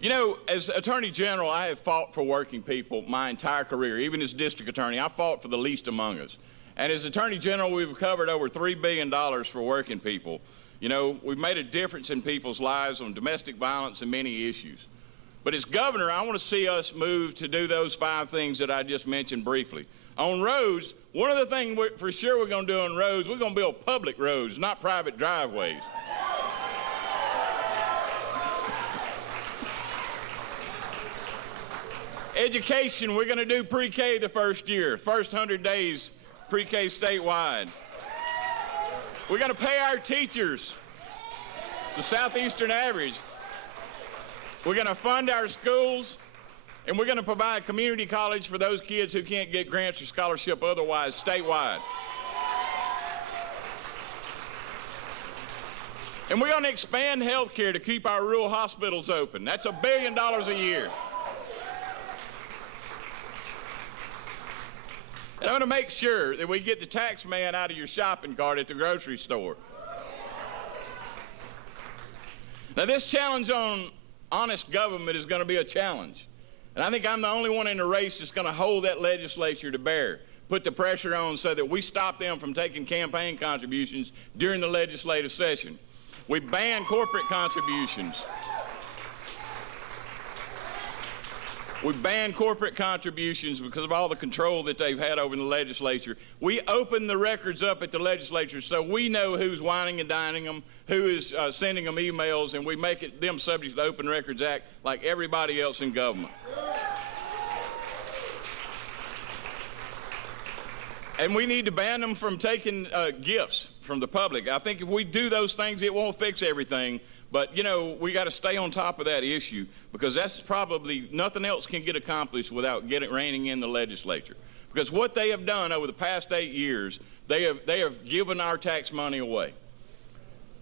You know, as Attorney General, I have fought for working people my entire career. Even as District Attorney, I fought for the least among us. And as Attorney General, we've covered over $3 billion for working people. You know, we've made a difference in people's lives on domestic violence and many issues. But as governor, I want to see us move to do those 5 things that I just mentioned briefly. On roads, one of the things for sure we're going to do on roads, we're going to build public roads, not private driveways. Education, we're going to do pre-K the first year, first 100 days pre-K statewide. We're going to pay our teachers the Southeastern average. We're going to fund our schools, and we're going to provide community college for those kids who can't get grants or scholarship otherwise statewide. And we're going to expand health care to keep our rural hospitals open. That's $1 billion a year. And I'm going to make sure that we get the tax man out of your shopping cart at the grocery store. Now, this challenge on honest government is going to be a challenge. And I think I'm the only one in the race that's going to hold that legislature to bear, put the pressure on so that we stop them from taking campaign contributions during the legislative session. We ban corporate contributions. We ban corporate contributions because of all the control that they've had over the legislature. We open the records up at the legislature so we know who's whining and dining them, who is sending them emails, and we make them subject to the Open Records Act like everybody else in government. And we need to ban them from taking gifts from the public. I think if we do those things, it won't fix everything. But, you know, we got to stay on top of that issue because that's probably nothing else can get accomplished without reining in the legislature. Because what they have done over the past 8 years, they have given our tax money away.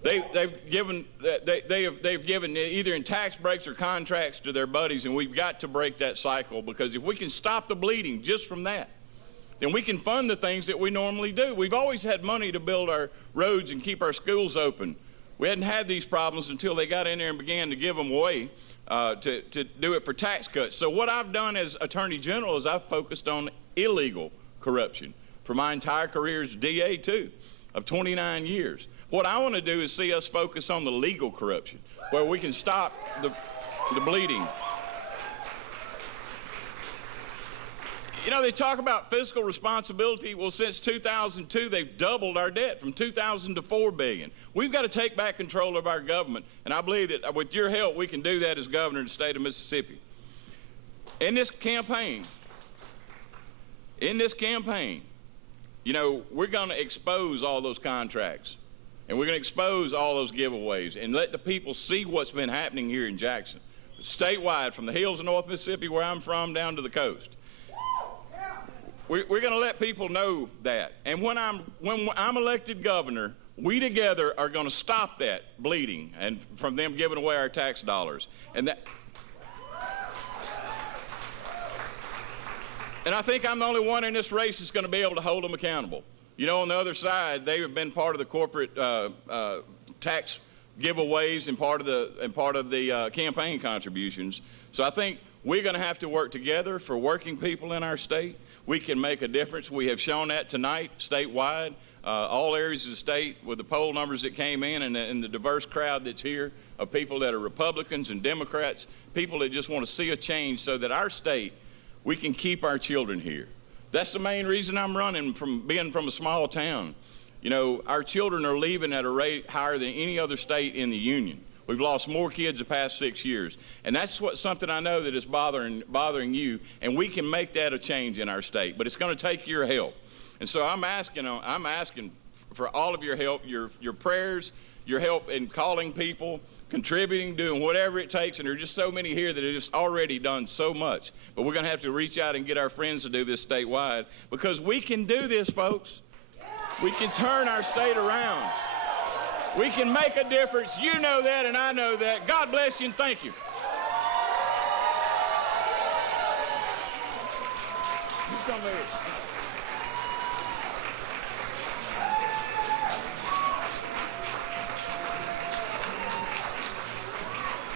They've given either in tax breaks or contracts to their buddies, and we've got to break that cycle because if we can stop the bleeding just from that, then we can fund the things that we normally do. We've always had money to build our roads and keep our schools open. We hadn't had these problems until they got in there and began to give them away to do it for tax cuts. So what I've done as Attorney General is I've focused on illegal corruption for my entire career as DA too, of 29 years. What I want to do is see us focus on the legal corruption, where we can stop the bleeding. You know, they talk about fiscal responsibility. Well, since 2002, they've doubled our debt from $2,000 to $4 billion. We've got to take back control of our government, and I believe that with your help, we can do that as governor of the state of Mississippi. In this campaign, you know, we're going to expose all those contracts, and we're going to expose all those giveaways and let the people see what's been happening here in Jackson, statewide, from the hills of North Mississippi, where I'm from, down to the coast. We're going to let people know that. And when I'm elected governor, we together are going to stop that bleeding and from them giving away our tax dollars. And I think I'm the only one in this race that's going to be able to hold them accountable. You know, on the other side, they have been part of the corporate tax giveaways and part of the campaign contributions. So I think we're going to have to work together for working people in our state. We can make a difference. We have shown that tonight statewide, all areas of the state with the poll numbers that came in and the diverse crowd that's here of people that are Republicans and Democrats, people that just want to see a change so that our state, we can keep our children here. That's the main reason I'm running, from being from a small town. You know, our children are leaving at a rate higher than any other state in the union. We've lost more kids the past 6 years. And that's something I know that is bothering you, and we can make that a change in our state. But it's going to take your help. And so I'm asking for all of your help, your prayers, your help in calling people, contributing, doing whatever it takes. And there are just so many here that have just already done so much. But we're going to have to reach out and get our friends to do this statewide, because we can do this, folks. We can turn our state around. We can make a difference. You know that, and I know that. God bless you, and thank you. You come here.